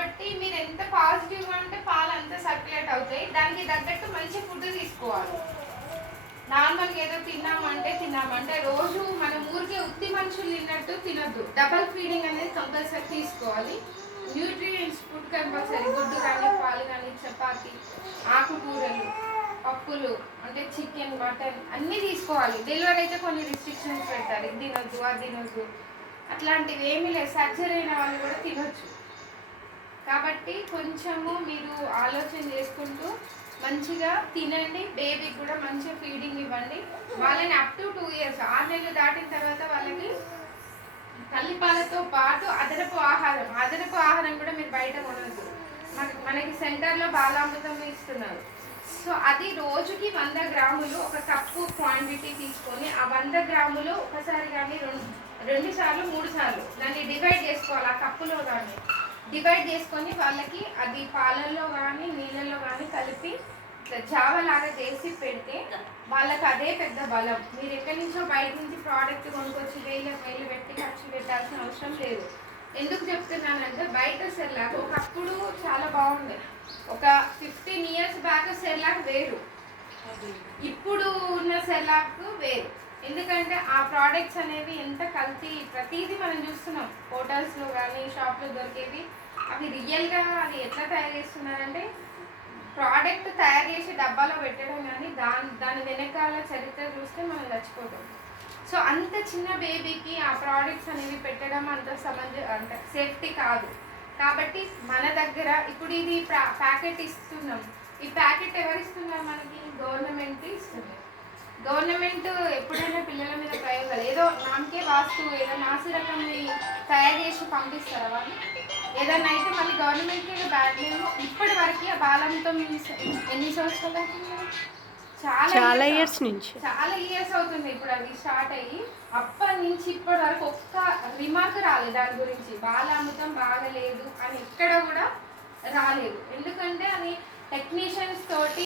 కాబట్టి మీరు ఎంత పాజిటివ్గా ఉంటే పాలు అంత సర్క్యులేట్ అవుతాయి. దానికి తగ్గట్టు మంచి ఫుడ్ తీసుకోవాలి. నార్మల్గా ఏదో తిన్నామంటే రోజు మన ఊరికే ఉత్తి మనుషులు తిన్నట్టు తినద్దు. డబల్ ఫీడింగ్ అనేది కంపల్సరీ తీసుకోవాలి. న్యూట్రియంట్స్ ఫుడ్ కంపల్సరీ, గుడ్డు కానీ పాలు కానీ చపాతి, ఆకుకూరలు, పప్పులు అంటే చికెన్, మటన్ అన్నీ తీసుకోవాలి. డెలివరీ అయితే కొన్ని రిస్ట్రిక్షన్స్ పెడతారు, ఇది తినొద్దు అది తినొద్దు, అట్లాంటివి ఏమీ లేదు. సర్జరీ అయిన వాళ్ళు కూడా తినొచ్చు. కాబట్టి కొంచెము మీరు ఆలోచన చేసుకుంటూ మంచిగా తినండి. బేబీకి కూడా మంచిగా ఫీడింగ్ ఇవ్వండి. వాళ్ళని అప్ టు 2 years 6 నెలలు దాటిన తర్వాత వాళ్ళకి తల్లిపాలతో పాటు అదనపు ఆహారం కూడా మీరు బయట కొనద్దు. మనకి సెంటర్లో బాలామృతం ఇస్తున్నారు. సో అది రోజుకి 100 గ్రాములు ఒక కప్పు క్వాంటిటీ తీసుకొని ఆ 100 గ్రాములు ఒకసారి కానీ 2 సార్లు 3 సార్లు దాన్ని డివైడ్ చేసుకోవాలి. ఆ కప్పులో కానీ డివైడ్ చేసుకొని వాళ్ళకి అది పాలల్లో కానీ నీళ్ళల్లో కానీ కలిపి జావలాగా చేసి పెడితే వాళ్ళకి అదే పెద్ద బలం. మీరు ఎక్కడి నుంచో బయట నుంచి ప్రోడక్ట్ కొనుక్కొచ్చి వేలు పెట్టి ఖర్చు పెట్టాల్సిన అవసరం లేదు. ఎందుకు చెప్తున్నానంటే బయట సెర్లాక్ ఒకప్పుడు చాలా బాగుంది. ఒక 15 years బ్యాక్ సెర్లాక్ వేరు, ఇప్పుడు ఉన్న సెర్లాక్ వేరు. ఎందుకంటే ఆ ప్రోడక్ట్స్ అనేవి ఎంత కల్తీ, ప్రతిదీ మనం చూస్తున్నాం. హోటల్స్లో కానీ షాప్లో దొరికేవి అవి రియల్గా అది ఎట్లా తయారు చేస్తున్నారంటే ప్రోడక్ట్ తయారు చేసి డబ్బాలో పెట్టడం కానీ దాని వెనకాల చరిత్ర చూస్తే మనం చచ్చిపోతాం. సో అంత చిన్న బేబీకి ఆ ప్రోడక్ట్స్ అనేవి పెట్టడం అంత అంటే సేఫ్టీ కాదు. కాబట్టి మన దగ్గర ఇప్పుడు ఇది ప్యాకెట్ ఇస్తున్నాం. ఈ ప్యాకెట్ ఎవరు ఇస్తున్నారు మనకి? గవర్నమెంట్ ఇస్తుంది. గవర్నమెంట్ ఎప్పుడైనా పిల్లల మీద ప్రయోగాలు ఏదో నామకే వాస్తు ఏదో నాసిరకంని తయారు చేసి పంపిస్తారు. వాళ్ళు ఏదన్నా అయితే మళ్ళీ గవర్నమెంట్కి బ్యాడ్ నేమ్. ఇప్పటి వరకు ఆ బాలంతో ఎన్ని సంవత్సరాలు చాలా ఇయర్స్ అవుతుంది ఇప్పుడు అది స్టార్ట్ అయ్యి. అప్పటి నుంచి ఇప్పటి వరకు ఒక్క రిమార్క్ రాలేదు దాని గురించి. బాలామృతం బాగలేదు అని ఎక్కడ కూడా రాలేదు. ఎందుకంటే అది టెక్నీషియన్స్ తోటి